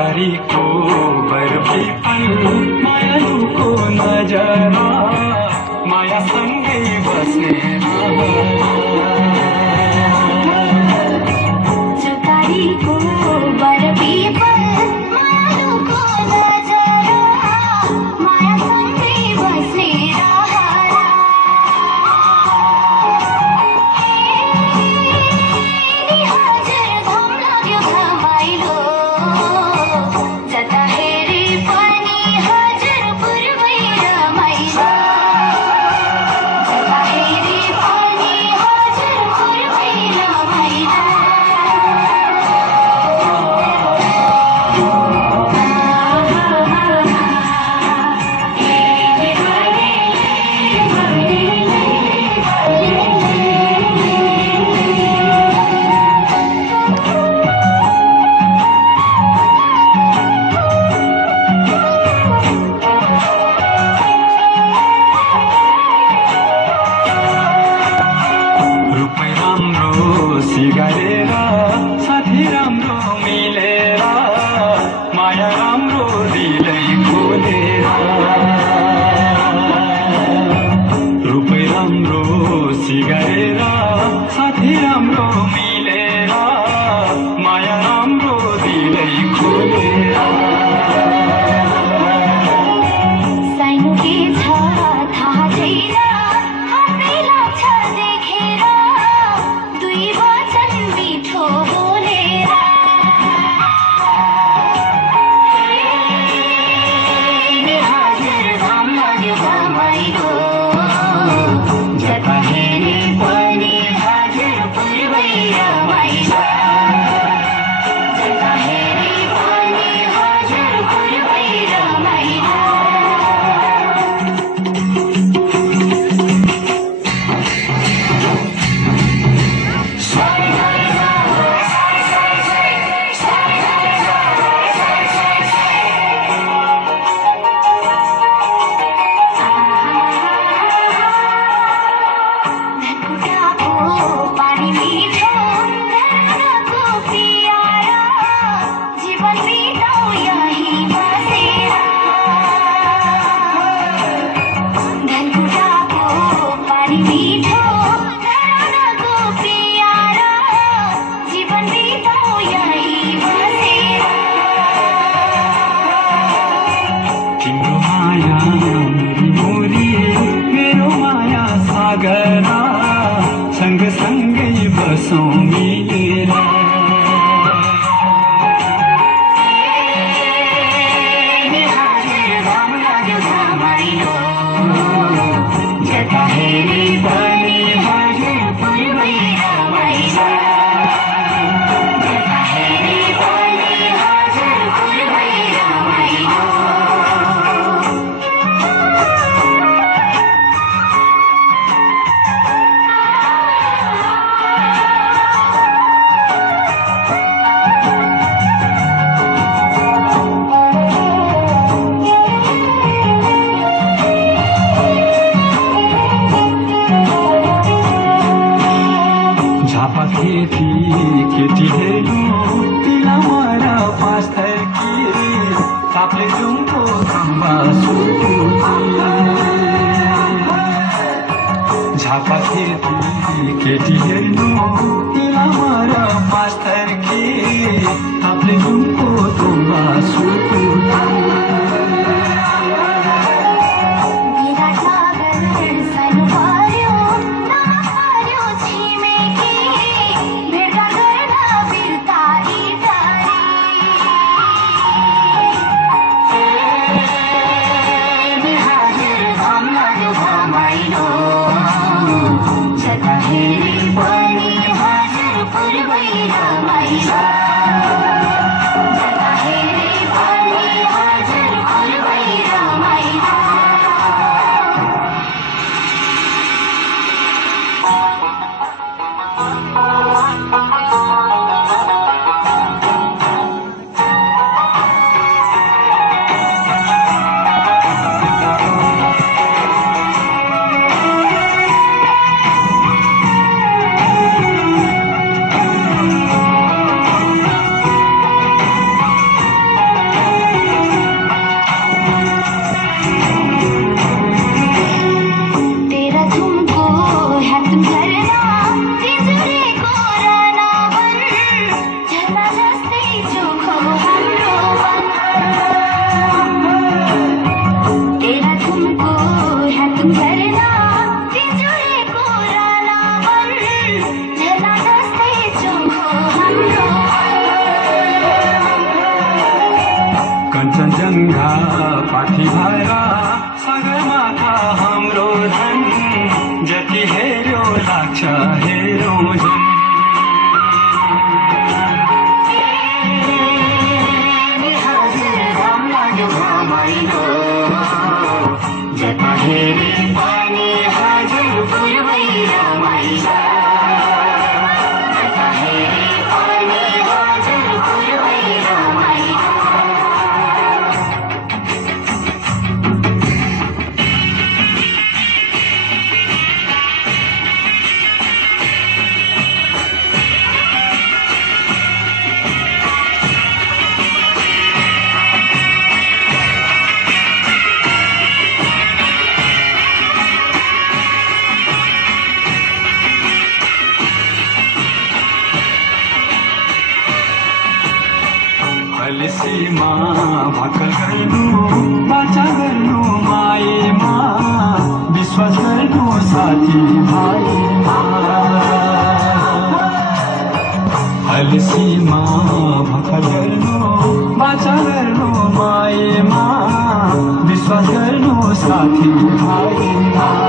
चौतारीको बर्फी पल मायालुको नजरा मायासँगै बस्ने चौतारीको बर्फी पल मायालुको नजरा मायासँगै बस्ने सिगारेर साथी राम्रो मिलेर माया राम्रो दिलै खोलेर रूपै राम्रो सिगारेर साथी राम्रो मिलेर माया राम्रो दिलै खोलेर साइनो के छ थाहा छैन हातै लाग्छ देखेर दुई वचन मिठो बोलेर हजुर घाम लाग्यो घमाइलो जता हेरे पनि हजुर पूर्वै रमाइलो जता हेरे पनि हजुर पूर्वै रमाइलो सँग सँगै बसौं मिलेर हजुर घाम लाग्यो घमाइलो जता हेरे पनि हजुर पूर्वै रमाइलो जता हेरे पनि हजुर पूर्वै रमाइलो झापा खेती केटी हेर्नु तिलामर पाँच थैकी ताप्ले जुङको खम्बा सुकुटी झापा खेती केटी हेर्नु तिलामर पाँच थैकी ताप्ले जुङको खम्बा सुकुटी जता हेरे पनि हजुर पूर्वै रमाइलो जता हेरे पनि कञ्चनजङ्घा पाथी भएर सगरमाथा हाम्रो धन जति हेर्यो लाग्छ हेरौँ झन् जता हेरे पनि हजुर पूर्वै रमाइलो जता हेरे पनि हजुर पूर्वै रमाइलो हलसीमा भाकल गर्नु बाचा गर्नु माएमा विश्वास गर्नु साथी भाइमा हलसीमा भाकल गर्नु बाचा गर्नु माएमा विश्वास गर्नु साथी भाइमा